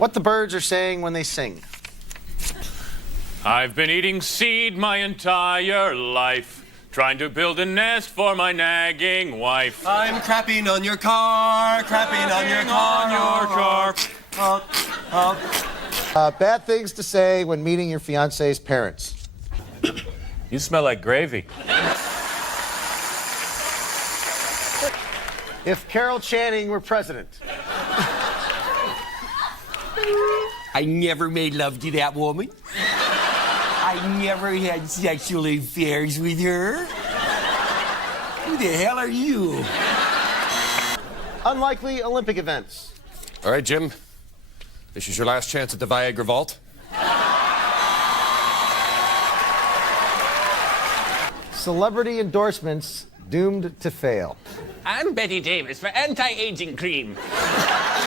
What the birds are saying when they sing. I've been eating seed my entire life, trying to build a nest for my nagging wife. I'm crapping on your car, crapping on your car. Bad things to say when meeting your fiance's parents. You smell like gravy. If Carol Channing were president. I never made love to that woman. I never had sexual affairs with her. Who the hell are you? Unlikely Olympic events. All right, Jim. This is your last chance at the Viagra vault. Celebrity endorsements doomed to fail. I'm Betty Davis for anti-aging cream.